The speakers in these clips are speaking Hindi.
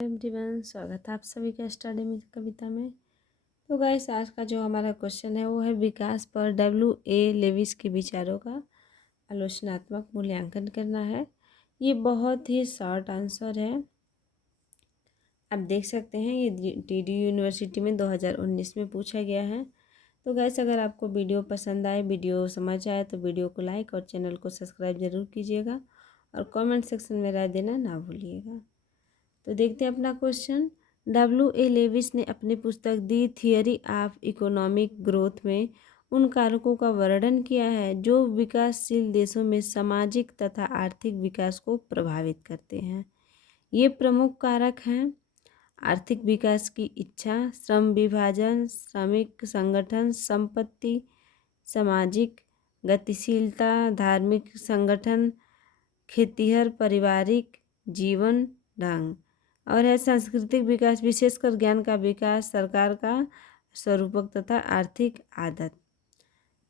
एवरीवन, स्वागत है आप सभी का स्टडी में कविता में। तो गाइस, आज का जो हमारा क्वेश्चन है वो है विकास पर W.A. लेविस के विचारों का आलोचनात्मक मूल्यांकन करना है। ये बहुत ही शॉर्ट आंसर है, आप देख सकते हैं। ये TDU यूनिवर्सिटी में 2019 में पूछा गया है। तो गाइस, अगर आपको वीडियो पसंद आए, वीडियो समझ आए तो वीडियो को लाइक और चैनल को सब्सक्राइब जरूर कीजिएगा और कमेंट सेक्शन में राय देना ना भूलिएगा। तो देखते हैं अपना क्वेश्चन। W.A. लेविस ने अपनी पुस्तक दी थियरी ऑफ इकोनॉमिक ग्रोथ में उन कारकों का वर्णन किया है जो विकासशील देशों में सामाजिक तथा आर्थिक विकास को प्रभावित करते हैं। ये प्रमुख कारक हैं: आर्थिक विकास की इच्छा, श्रम विभाजन, श्रमिक संगठन, संपत्ति, सामाजिक गतिशीलता, धार्मिक संगठन, खेतिहर पारिवारिक जीवन ढंग, और है सांस्कृतिक विकास, विशेषकर ज्ञान का विकास, सरकार का स्वरूपक तथा आर्थिक आदत।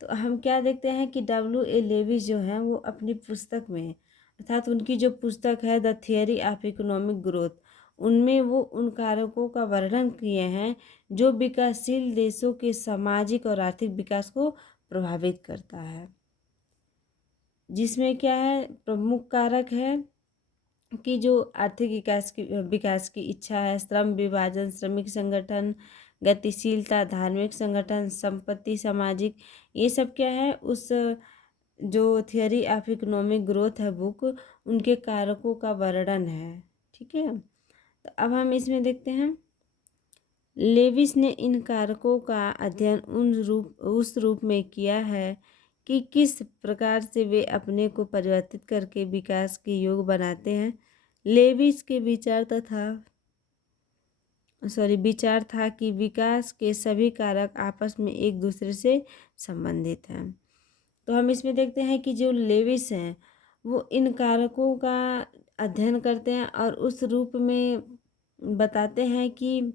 तो हम क्या देखते हैं कि W.A. लेविस जो है वो अपनी पुस्तक में, अर्थात उनकी जो पुस्तक है the theory of economic growth, उनमें वो उन कारकों का वर्णन किए हैं जो विकासशील देशों के सामाजिक और आर्थिक विकास को प्रभावित करता है। जिसमें क्या है, प्रमुख कारक है कि जो आर्थिक विकास की इच्छा है, श्रम विभाजन, श्रमिक संगठन, गतिशीलता, धार्मिक संगठन, संपत्ति, सामाजिक, ये सब क्या है, उस जो थियरी ऑफ इकोनॉमिक ग्रोथ है बुक, उनके कारकों का वर्णन है। ठीक है, तो अब हम इसमें देखते हैं। लेविस ने इन कारकों का अध्ययन उस रूप में किया है कि किस प्रकार से वे अपने को परिवर्तित करके विकास के योग बनाते हैं। लेविस के विचार था कि विकास के सभी कारक आपस में एक दूसरे से संबंधित हैं। तो हम इसमें देखते हैं कि जो लेविस हैं वो इन कारकों का अध्ययन करते हैं और उस रूप में बताते हैं कि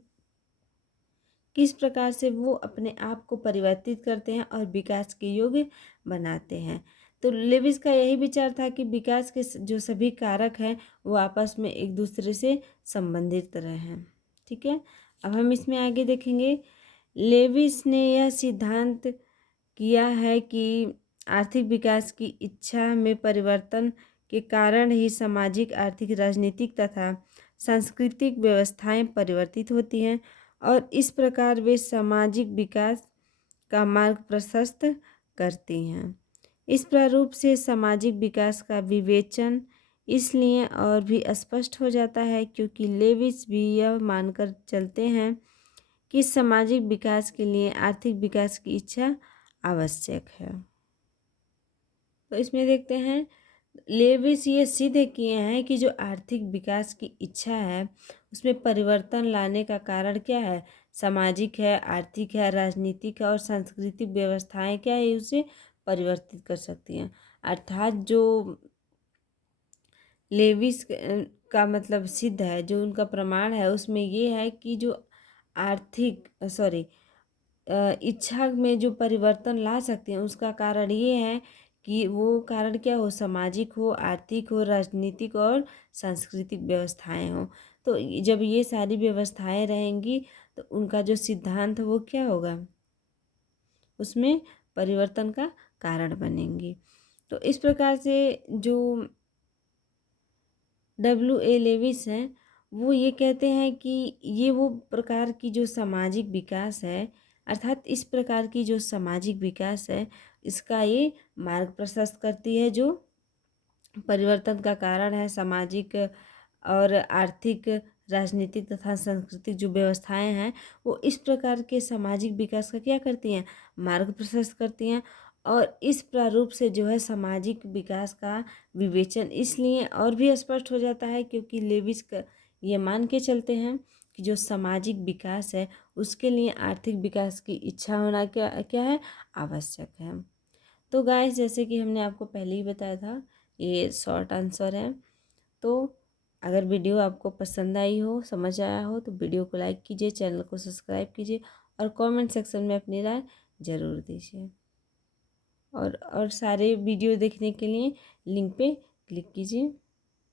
किस प्रकार से वो अपने आप को परिवर्तित करते हैं और विकास के योग्य बनाते हैं। तो लेविस का यही विचार था कि विकास के जो सभी कारक हैं वो आपस में एक दूसरे से संबंधित रहें। ठीक है, अब हम इसमें आगे देखेंगे। लेविस ने यह सिद्धांत किया है कि आर्थिक विकास की इच्छा में परिवर्तन के कारण ही सामाजिक, आर्थिक, राजनीतिक तथा सांस्कृतिक व्यवस्थाएं परिवर्तित होती हैं और इस प्रकार वे सामाजिक विकास का मार्ग प्रशस्त करती हैं। इस प्रारूप से सामाजिक विकास का विवेचन इसलिए और भी स्पष्ट हो जाता है क्योंकि लेविस भी यह मानकर चलते हैं कि सामाजिक विकास के लिए आर्थिक विकास की इच्छा आवश्यक है। तो इसमें देखते हैं, लेविस ये सिद्ध किए हैं कि जो आर्थिक विकास की इच्छा है उसमें परिवर्तन लाने का कारण क्या है, सामाजिक है, आर्थिक है, राजनीतिक है और सांस्कृतिक व्यवस्थाएं क्या है, उसे परिवर्तित कर सकती हैं। अर्थात जो लेविस का मतलब सिद्ध है, जो उनका प्रमाण है, उसमें ये है कि जो इच्छा में जो परिवर्तन ला सकते हैं उसका कारण ये है कि वो कारण क्या हो, सामाजिक हो, आर्थिक हो, राजनीतिक और सांस्कृतिक व्यवस्थाएं हो। तो जब ये सारी व्यवस्थाएं रहेंगी तो उनका जो सिद्धांत वो क्या होगा, उसमें परिवर्तन का कारण बनेंगी। तो इस प्रकार से जो W.A. लेविस हैं वो ये कहते हैं कि ये वो प्रकार की जो सामाजिक विकास है, अर्थात इस प्रकार की जो सामाजिक विकास है, इसका ये मार्ग प्रशस्त करती है, जो परिवर्तन का कारण है। सामाजिक और आर्थिक, राजनीतिक तथा सांस्कृतिक जो व्यवस्थाएं हैं वो इस प्रकार के सामाजिक विकास का क्या करती हैं, मार्ग प्रशस्त करती हैं। और इस प्रारूप से जो है सामाजिक विकास का विवेचन इसलिए और भी स्पष्ट हो जाता है क्योंकि लेविस का ये मान के चलते हैं कि जो सामाजिक विकास है उसके लिए आर्थिक विकास की इच्छा होना क्या क्या है, आवश्यक है। तो गाइस, जैसे कि हमने आपको पहले ही बताया था, ये शॉर्ट आंसर है। तो अगर वीडियो आपको पसंद आई हो, समझ आया हो, तो वीडियो को लाइक कीजिए, चैनल को सब्सक्राइब कीजिए और कमेंट सेक्शन में अपनी राय ज़रूर दीजिए। और सारे वीडियो देखने के लिए लिंक पे क्लिक कीजिए।